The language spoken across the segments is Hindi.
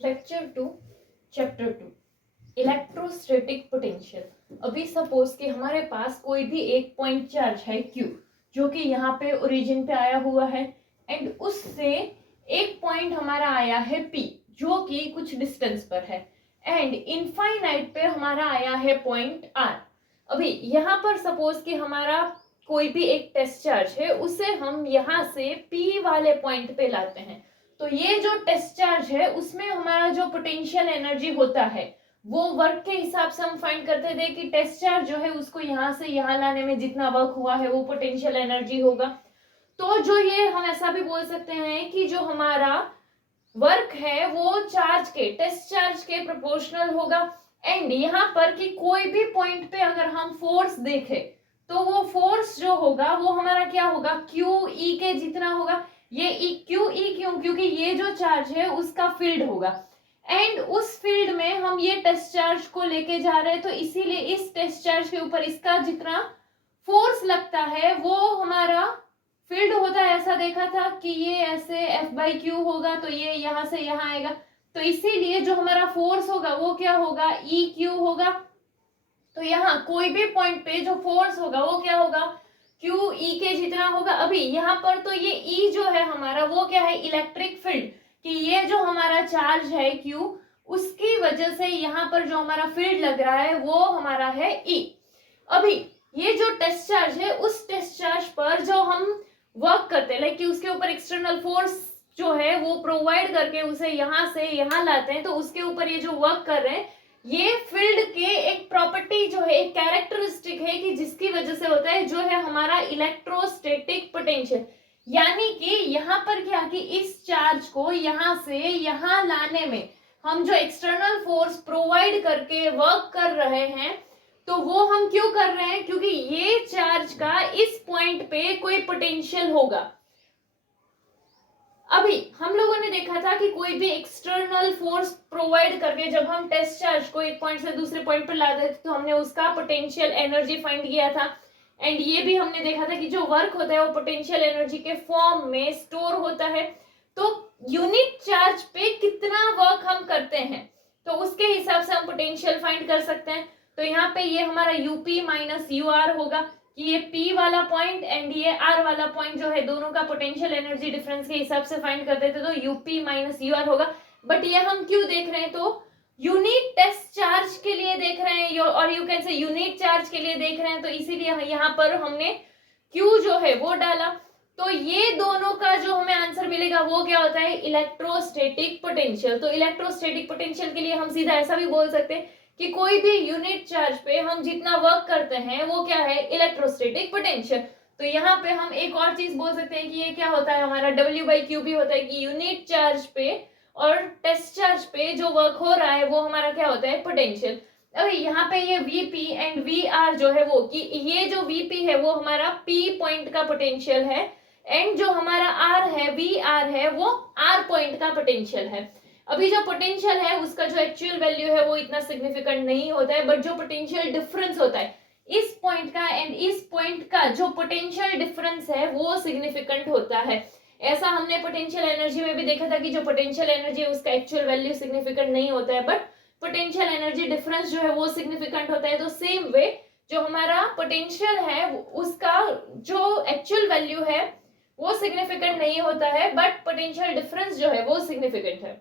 Lecture 2 chapter 2 electrostatic potential. अभी सपोज कि हमारे पास कोई भी एक पॉइंट चार्ज है Q जो कि यहाँ पे ओरिजिन पे आया हुआ है एंड उससे एक पॉइंट हमारा आया है P जो कि कुछ डिस्टेंस पर है एंड इनफाइनाइट पे हमारा आया है पॉइंट R। अभी यहाँ पर सपोज कि हमारा कोई भी एक टेस्ट चार्ज है उसे हम यहाँ से P वाले पॉइंट पे लाते हैं तो ये जो टेस्ट चार्ज है उसमें हमारा जो पोटेंशियल एनर्जी होता है वो वर्क के हिसाब से हम फाइंड करते थे कि टेस्ट चार्ज जो है उसको यहाँ से यहाँ लाने में जितना वर्क हुआ है वो पोटेंशियल एनर्जी होगा। तो जो ये हम ऐसा भी बोल सकते हैं कि जो हमारा वर्क है वो चार्ज के टेस्ट चार्ज के प्रोपोर्शनल होगा एंड यहाँ पर कि कोई भी पॉइंट पे अगर हम फोर्स देखें तो वो फोर्स जो होगा वो हमारा क्या होगा क्यू ई के जितना होगा। ये क्यू ई क्यों, क्योंकि ये जो चार्ज है उसका फील्ड होगा एंड उस फील्ड में हम ये टेस्ट चार्ज को लेके जा रहे हैं तो इसीलिए इस टेस्ट चार्ज के ऊपर इसका जितना फोर्स लगता है वो हमारा फील्ड होता है। ऐसा देखा था कि ये ऐसे F/Q होगा तो ये यहाँ से यहाँ आएगा तो इसीलिए जो हमारा फोर्स होगा वो क्या होगा EQ होगा। तो यहाँ कोई भी पॉइंट पे जो फोर्स होगा वो क्या होगा क्यू ई के जितना होगा। अभी यहाँ पर तो ये E जो है हमारा वो क्या है इलेक्ट्रिक फील्ड कि ये जो हमारा चार्ज है Q उसकी वजह से यहाँ पर जो हमारा फील्ड लग रहा है वो हमारा है E। अभी ये जो टेस्ट चार्ज है उस टेस्ट चार्ज पर जो हम वर्क करते हैं लाइक कि उसके ऊपर एक्सटर्नल फोर्स जो है वो प्रोवाइड करके उसे यहाँ से यहाँ लाते हैं तो उसके ऊपर ये जो वर्क कर रहे हैं ये फील्ड के एक प्रॉपर्टी जो है एक कैरेक्टरिस्टिक है कि जिसकी वजह से होता है जो है हमारा इलेक्ट्रोस्टैटिक पोटेंशियल। यानी कि यहाँ पर क्या कि इस चार्ज को यहाँ से यहाँ लाने में हम जो एक्सटर्नल फोर्स प्रोवाइड करके वर्क कर रहे हैं तो वो हम क्यों कर रहे हैं क्योंकि ये चार्ज का इस पॉइंट पे कोई पोटेंशियल होगा। अभी हम लोगों ने देखा था कि कोई भी एक्सटर्नल फोर्स प्रोवाइड करके जब हम टेस्ट चार्ज को एक पॉइंट से दूसरे पॉइंट पर ला देते तो हमने उसका पोटेंशियल एनर्जी फाइंड किया था एंड ये भी हमने देखा था कि जो वर्क होता है वो पोटेंशियल एनर्जी के फॉर्म में स्टोर होता है। तो यूनिट चार्ज पे कितना वर्क हम करते हैं तो उसके हिसाब से हम पोटेंशियल फाइंड कर सकते हैं। तो यहाँ पे ये हमारा यूपी माइनस यूआर होगा कि ये P वाला पॉइंट एंड ये R वाला पॉइंट जो है दोनों का पोटेंशियल एनर्जी डिफरेंस के हिसाब से फाइंड कर देते तो UP माइनस UR होगा। बट ये हम क्यों देख रहे हैं तो यूनिट टेस्ट चार्ज के लिए देख रहे हैं और you can say unit charge के लिए देख रहे हैं तो इसीलिए यहाँ पर हमने Q जो है वो डाला। तो ये दोनों का जो हमें आंसर मिलेगा वो क्या होता है इलेक्ट्रोस्टैटिक पोटेंशियल। तो इलेक्ट्रोस्टैटिक पोटेंशियल के लिए हम सीधा ऐसा भी बोल सकते हैं कि कोई भी यूनिट चार्ज पे हम जितना वर्क करते हैं वो क्या है इलेक्ट्रोस्टैटिक पोटेंशियल। तो यहाँ पे हम एक और चीज बोल सकते हैं कि ये क्या होता है हमारा W/Q भी होता है कि यूनिट चार्ज पे और टेस्ट चार्ज पे जो वर्क हो रहा है वो हमारा क्या होता है पोटेंशियल। अभी यहाँ पे ये VP एंड VR जो है वो कि ये जो VP है वो हमारा P पॉइंट का पोटेंशियल है एंड जो हमारा R है VR है वो R पॉइंट का पोटेंशियल है। अभी जो पोटेंशियल है उसका जो एक्चुअल वैल्यू है वो इतना सिग्निफिकेंट नहीं होता है बट जो पोटेंशियल डिफरेंस होता है इस पॉइंट का एंड इस पॉइंट का जो पोटेंशियल डिफरेंस है वो सिग्निफिकेंट होता है। ऐसा हमने पोटेंशियल एनर्जी में भी देखा था कि जो पोटेंशियल एनर्जी है उसका एक्चुअल वैल्यू सिग्निफिकेंट नहीं होता है बट पोटेंशियल एनर्जी डिफरेंस जो है वो सिग्निफिकेंट होता है। तो सेम वे जो हमारा पोटेंशियल है उसका जो एक्चुअल वैल्यू है वो सिग्निफिकेंट नहीं होता है बट पोटेंशियल डिफरेंस जो है वो सिग्निफिकेंट है।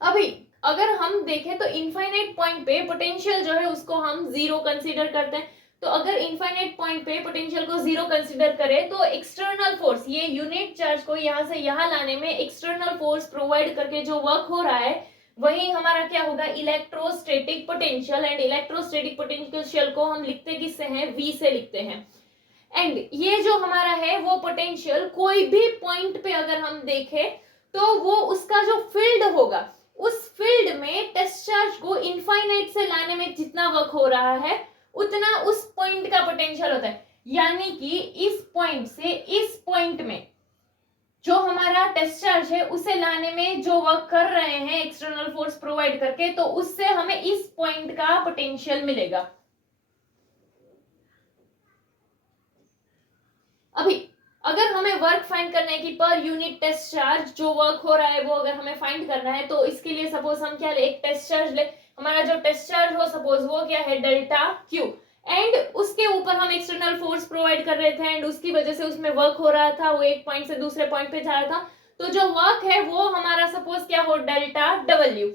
अभी अगर हम देखें तो इनफाइनाइट पॉइंट पे पोटेंशियल जो है उसको हम जीरो कंसीडर करते हैं। तो अगर इनफाइनाइट पॉइंट पे पोटेंशियल को जीरो कंसीडर करें तो एक्सटर्नल फोर्स ये यूनिट चार्ज को यहाँ से यहाँ लाने में एक्सटर्नल फोर्स प्रोवाइड करके जो वर्क हो रहा है वही हमारा क्या होगा electrostatic potential and electrostatic potential को हम लिखते किससे हैं V से लिखते हैं। एंड ये जो हमारा है वो पोटेंशियल कोई भी पॉइंट पे अगर हम देखें तो वो उसका जो फील्ड होगा उस फील्ड में टेस्ट चार्ज को इनफाइनाइट से लाने में जितना वर्क हो रहा है उतना उस पॉइंट का पोटेंशियल होता है। यानी कि इस पॉइंट से इस पॉइंट में जो हमारा टेस्ट चार्ज है उसे लाने में जो वर्क कर रहे हैं एक्सटर्नल फोर्स प्रोवाइड करके तो उससे हमें इस पॉइंट का पोटेंशियल मिलेगा। अभी अगर हमें वर्क फाइंड करना है कि पर यूनिट टेस्ट चार्ज जो वर्क हो रहा है वो अगर हमें फाइंड करना है, तो इसके लिए सपोज हम क्या ले, एक टेस्ट चार्ज ले, हमारा जो टेस्ट चार्ज हो सपोज वो क्या है डेल्टा क्यू, एंड उसके ऊपर हम एक्सटर्नल फोर्स प्रोवाइड कर रहे थे एंड उसकी वजह से उसमें वर्क हो रहा था, वो एक पॉइंट से दूसरे पॉइंट पे जा रहा था, तो जो वर्क है वो हमारा सपोज क्या हो डेल्टा डब्ल्यू।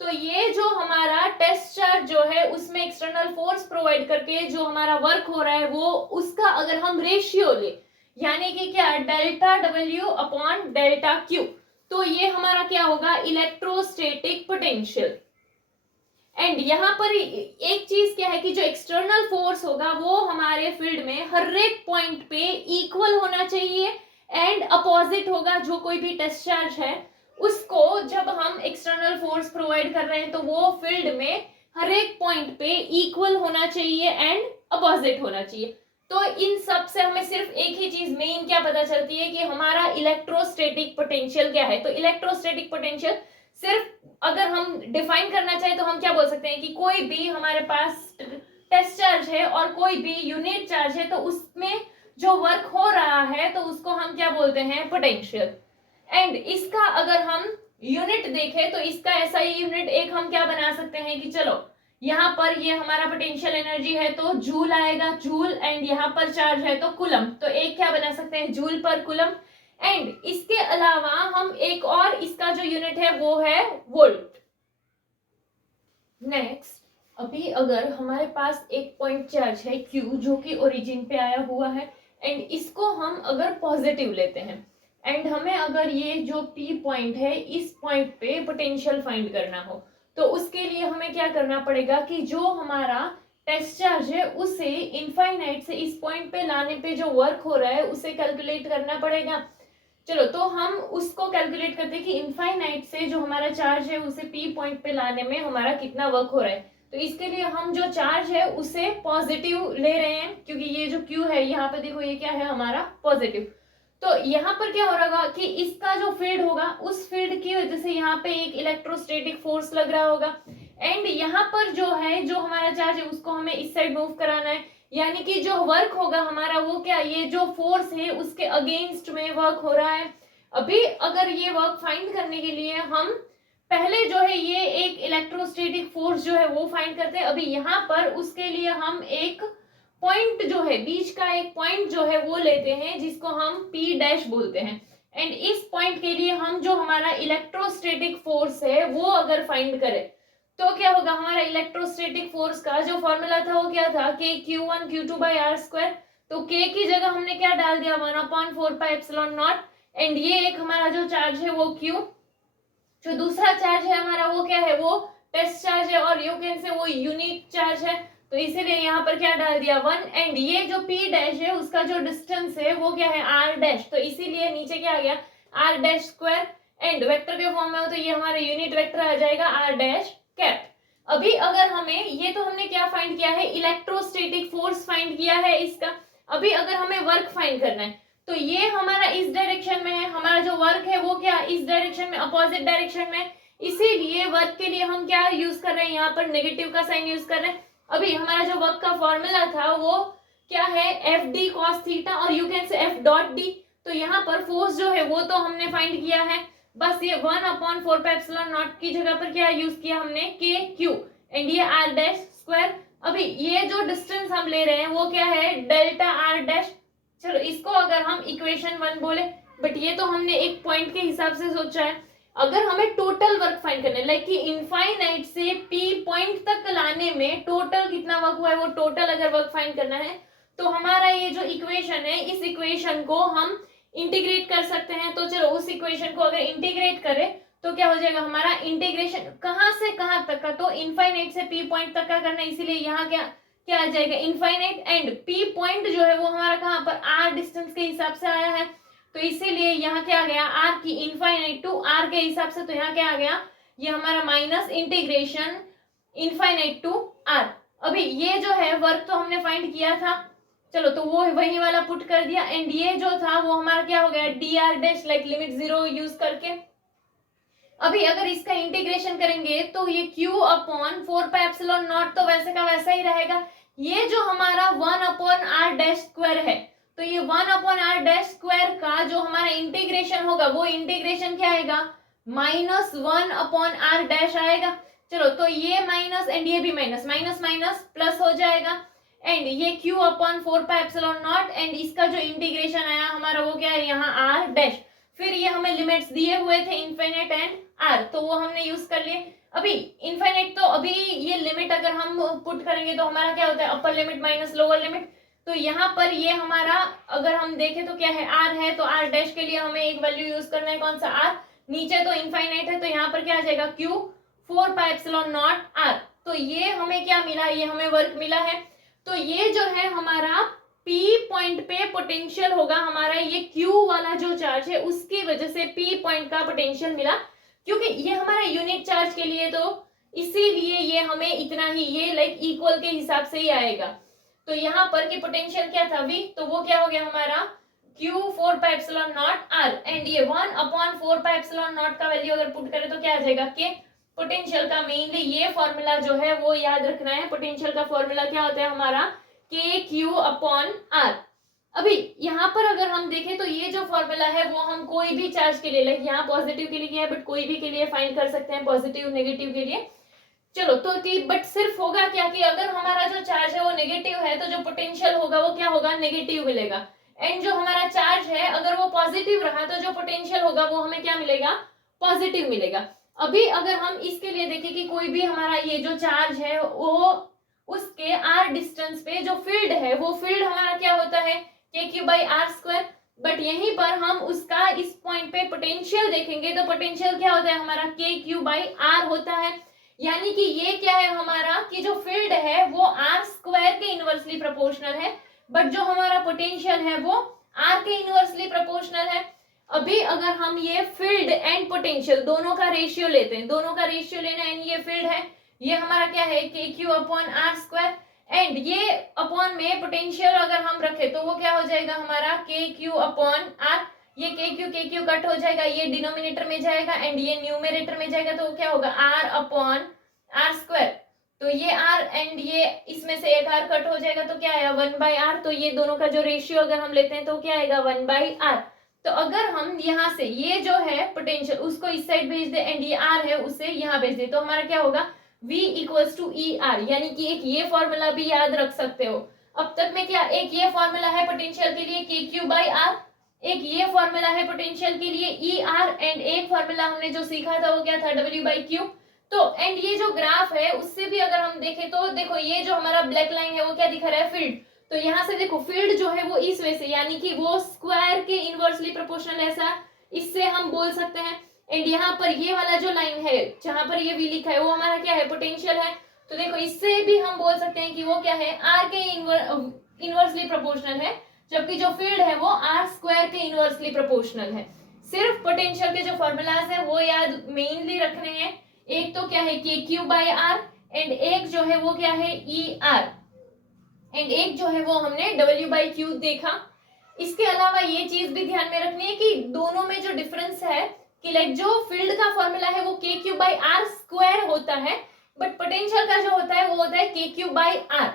तो ये जो हमारा टेस्ट चार्ज जो है उसमें एक्सटर्नल फोर्स प्रोवाइड करके जो हमारा वर्क हो रहा है वो उसका अगर हम रेशियो ले, यानी कि क्या delta W upon delta Q, तो ये हमारा क्या होगा इलेक्ट्रोस्टैटिक पोटेंशियल। एंड यहाँ पर एक चीज क्या है कि जो एक्सटर्नल फोर्स होगा वो हमारे फील्ड में हर एक पॉइंट पे इक्वल होना चाहिए एंड अपोजिट होगा। जो कोई भी टेस्ट चार्ज है उसको जब हम एक्सटर्नल फोर्स प्रोवाइड कर रहे हैं तो वो फील्ड में हर एक पॉइंट पे इक्वल होना चाहिए एंड अपोजिट होना चाहिए। तो इन सब से हमें सिर्फ एक ही चीज मेन क्या पता चलती है कि हमारा इलेक्ट्रोस्टैटिक पोटेंशियल क्या है। तो इलेक्ट्रोस्टैटिक पोटेंशियल सिर्फ अगर हम डिफाइन करना चाहे तो हम क्या बोल सकते हैं कि कोई भी हमारे पास टेस्ट चार्ज है और कोई भी यूनिट चार्ज है तो उसमें जो वर्क हो रहा है तो उसको हम क्या बोलते हैं पोटेंशियल। एंड इसका अगर हम यूनिट देखें तो इसका ऐसा ही यूनिट एक हम क्या बना सकते हैं कि चलो यहाँ पर ये हमारा पोटेंशियल एनर्जी है तो जूल आएगा, जूल, एंड यहाँ पर चार्ज है तो कुलम, तो एक क्या बना सकते हैं जूल पर कुलम। एंड इसके अलावा हम एक और इसका जो यूनिट है वो है वोल्ट। नेक्स्ट, अभी अगर हमारे पास एक पॉइंट चार्ज है Q जो कि ओरिजिन पे आया हुआ है एंड इसको हम अगर पॉजिटिव लेते हैं एंड हमें अगर ये जो P पॉइंट है इस पॉइंट पे पोटेंशियल फाइंड करना हो तो उसके लिए हमें क्या करना पड़ेगा कि जो हमारा टेस्ट चार्ज है उसे इनफाइनाइट से इस पॉइंट पे लाने पे जो वर्क हो रहा है उसे कैलकुलेट करना पड़ेगा। चलो तो हम उसको कैलकुलेट करते हैं कि इनफाइनाइट से जो हमारा चार्ज है उसे पी पॉइंट पे लाने में हमारा कितना वर्क हो रहा है। तो इसके लिए हम जो चार्ज है उसे पॉजिटिव ले रहे हैं क्योंकि ये जो क्यू है यहाँ पे देखो ये क्या है हमारा पॉजिटिव। तो यहाँ पर क्या हो रहा होगा कि इसका जो फील्ड होगा उस फील्ड की वजह से यहाँ पे एक इलेक्ट्रोस्टैटिक फोर्स लग रहा होगा एंड यहाँ पर जो है जो हमारा चार्ज है उसको हमें इस साइड मूव कराना है, यानी कि जो वर्क होगा हमारा वो क्या ये जो फोर्स है उसके अगेंस्ट में वर्क हो रहा है। अभी अगर ये वर्क फाइंड करने के लिए हम पहले जो है ये एक इलेक्ट्रोस्टैटिक फोर्स जो है वो फाइंड करते हैं। अभी यहाँ पर उसके लिए हम एक पॉइंट जो है बीच का एक पॉइंट जो है वो लेते हैं जिसको हम P डैश बोलते हैं एंड इस पॉइंट के लिए हम जो हमारा इलेक्ट्रोस्टैटिक फोर्स है वो अगर फाइंड करें तो क्या होगा हमारा इलेक्ट्रोस्टैटिक फोर्स का जो फॉर्मूला था वो क्या था K Q1 Q2 by R square. तो K की जगह हमने क्या डाल दिया 1/4 पाई एप्सिलॉन नॉट एंड ये एक हमारा जो चार्ज है वो Q, जो दूसरा चार्ज है हमारा वो क्या है वो टेस्ट चार्ज है और यू कैन से वो यूनिट चार्ज है तो इसीलिए यहाँ पर क्या डाल दिया 1 एंड ये जो P डैश है उसका जो डिस्टेंस है वो क्या है R डैश, तो इसीलिए नीचे क्या आ गया R dash square and vector के फॉर्म में हो तो ये हमारा यूनिट वेक्टर आ जाएगा R डैश कैप। अभी अगर हमें ये तो हमने क्या फाइंड किया है इलेक्ट्रोस्टैटिक फोर्स फाइंड किया है इसका। अभी अगर हमें वर्क फाइंड करना है तो ये हमारा इस डायरेक्शन में है, हमारा जो वर्क है वो क्या इस डायरेक्शन में अपोजिट डायरेक्शन में, इसीलिए वर्क के लिए हम क्या यूज कर रहे हैं यहाँ पर नेगेटिव का साइन यूज कर रहे हैं। अभी हमारा जो वर्क का फॉर्मूला था वो क्या है एफ डी कॉस थीटा और you can say F dot D. तो यहाँ पर फोर्स जो है वो तो हमने फाइंड किया है, बस ये 1/4 पाई एप्सिलॉन नॉट की जगह पर क्या यूज किया हमने के क्यू एंड ये आर डैश स्क्वायर। अभी ये जो डिस्टेंस हम ले रहे हैं वो क्या है डेल्टा आर डैश। चलो इसको अगर हम इक्वेशन 1 बोले, बट ये तो हमने एक पॉइंट के हिसाब से सोचा है। अगर हमें टोटल वर्क फाइंड करना है लाइक कि इनफाइनाइट से पी पॉइंट तक लाने में टोटल कितना वर्क हुआ है वो टोटल अगर वर्क फाइंड करना है तो हमारा ये जो इक्वेशन है इस इक्वेशन को हम इंटीग्रेट कर सकते हैं। तो चलो उस इक्वेशन को अगर इंटीग्रेट करें तो क्या हो जाएगा हमारा इंटीग्रेशन कहाँ से कहाँ तक का, तो इनफाइनाइट से पी पॉइंट तक का करना है, इसीलिए यहाँ क्या क्या आ जाएगा इनफाइनाइट एंड पी पॉइंट जो है वो हमारा कहाँ पर आर डिस्टेंस के हिसाब से आया है तो इसीलिए यहाँ क्या आ गया आर की इनफाइनाइट टू आर के हिसाब से, तो यहाँ क्या आ गया ये हमारा minus integration infinite to R. अभी ये जो है वर्क तो हमने फाइंड किया था, चलो तो वो वही वाला पुट कर दिया एंड ये जो था वो हमारा क्या हो गया D R dash like limit 0 use करके। अभी अगर इसका इंटीग्रेशन करेंगे तो ये Q/4 पाई एप्सिलॉन नॉट तो वैसे का वैसा ही रहेगा। ये जो हमारा 1/r डैश स्क्वायर है तो ये 1/r' का जो हमारा इंटीग्रेशन होगा वो इंटीग्रेशन क्या आएगा, -1/r' आएगा। चलो तो ये माइनस एंड ये भी माइनस, माइनस माइनस प्लस हो जाएगा एंड ये q/4πε0 एंड इसका जो इंटीग्रेशन आया हमारा वो क्या है यहाँ r'। फिर ये हमें लिमिट्स दिए हुए थे इनफाइनाइट एंड r, तो वो हमने यूज कर लिए। अभी इनफाइनाइट तो अभी ये लिमिट अगर हम पुट करेंगे तो हमारा क्या होता है upper limit minus lower limit. तो यहाँ पर ये हमारा अगर हम देखें तो क्या है r है, तो r' के लिए हमें एक वैल्यू यूज करना है, कौन सा r। नीचे तो इनफाइनाइट है तो यहाँ पर क्या आ जाएगा q4πε0 r। तो ये हमें क्या मिला, ये हमें वर्क मिला है। तो ये जो है हमारा P पॉइंट पे पोटेंशियल होगा हमारा, ये Q वाला जो चार्ज है उसकी वजह से P पॉइंट का पोटेंशियल मिला, क्योंकि ये हमारा यूनिट चार्ज के लिए तो इसीलिए ये हमें इतना ही, ये लाइक इक्वल के हिसाब से ही आएगा। तो यहाँ पर की पोटेंशियल क्या था V, तो वो क्या हो गया हमारा q4πε0 r एंड ये 1/4πε0 का वैल्यू अगर पुट करें तो क्या आ जाएगा के पोटेंशियल का मेनली ये फॉर्मूला जो है वो याद रखना है। पोटेंशियल का फॉर्मूला क्या होता है हमारा kq/r। अभी यहाँ पर अगर हम देखें तो ये जो फॉर्मूला है वो हम कोई भी चार्ज के लिए, लाइक यहाँ पॉजिटिव के लिए किया है बट कोई भी के लिए फाइंड कर सकते हैं, पॉजिटिव नेगेटिव के लिए। चलो तो बट सिर्फ होगा क्या कि अगर हमारा जो चार्ज है वो नेगेटिव है तो जो पोटेंशियल होगा वो क्या होगा नेगेटिव मिलेगा, एंड जो हमारा चार्ज है अगर वो पॉजिटिव रहा तो जो पोटेंशियल होगा वो हमें क्या मिलेगा पॉजिटिव मिलेगा। अभी अगर हम इसके लिए देखें कि कोई भी हमारा ये जो चार्ज है वो उसके r डिस्टेंस पे जो फील्ड है वो फील्ड हमारा क्या होता है kq/r², बट यहीं पर हम उसका इस पॉइंट पे पोटेंशियल देखेंगे तो पोटेंशियल क्या होता है हमारा kq/r होता है। यानी कि ये क्या है हमारा कि जो फील्ड है वो r² के इनवर्सली प्रोपोर्शनल है, बट जो हमारा पोटेंशियल है वो r के इनवर्सली प्रोपोर्शनल है। अभी अगर हम ये फील्ड एंड पोटेंशियल दोनों का रेशियो लेते हैं, दोनों का रेशियो लेना है, ये फील्ड है, ये हमारा क्या है kq/r² एंड ये अपॉन में पोटेंशियल अगर हम रखें तो वो क्या हो जाएगा हमारा kq/r। ये kq कट हो जाएगा, ये डिनोमिनेटर में जाएगा एंड ये न्यूमरेटर में जाएगा, तो क्या होगा r/r²। तो ये r एंड ये इसमें से एक r कट हो जाएगा तो क्या आएगा 1/r। तो ये दोनों का जो रेशियो अगर हम लेते हैं तो क्या आएगा 1/r। तो अगर हम यहाँ से ये जो है पोटेंशियल उसको इस साइड भेज दे एंड ये r है उसे यहाँ भेज दे तो हमारा क्या होगा v = ER। यानी कि एक ये फॉर्मूला भी याद रख सकते हो। अब तक में क्या एक ये फॉर्मूला है पोटेंशियल के लिए kq/r, एक ये फॉर्मूला है पोटेंशियल के लिए ER एंड एक फॉर्मूला हमने जो सीखा था वो क्या था W/Q। तो एंड ये जो ग्राफ है उससे भी अगर हम देखें तो देखो ये जो हमारा ब्लैक लाइन है वो क्या दिखा रहा है फील्ड। तो यहाँ से देखो फील्ड जो है वो इस वे से यानी कि वो स्क्वायर के इनवर्सली प्रोपोर्शनल ऐसा इससे हम बोल सकते हैं। एंड यहाँ पर ये वाला जो लाइन है जहां पर ये V लिखा है वो हमारा क्या है पोटेंशियल है। तो देखो इससे भी हम बोल सकते हैं कि वो क्या है R के इनवर्सली प्रोपोर्शनल है, जबकि जो फील्ड है वो r² के इनवर्सली प्रोपोर्शनल है। सिर्फ पोटेंशियल के जो फॉर्मूलाज है वो याद मेनली रखने हैं, एक तो क्या है kq/r एंड एक जो है वो क्या है ER एंड एक जो है वो हमने W/Q देखा। इसके अलावा ये चीज भी ध्यान में रखनी है कि दोनों में जो डिफरेंस है कि लाइक जो फील्ड का फॉर्मूला है वो kq/r² होता है, बट पोटेंशियल का जो होता है वो होता है kq/r।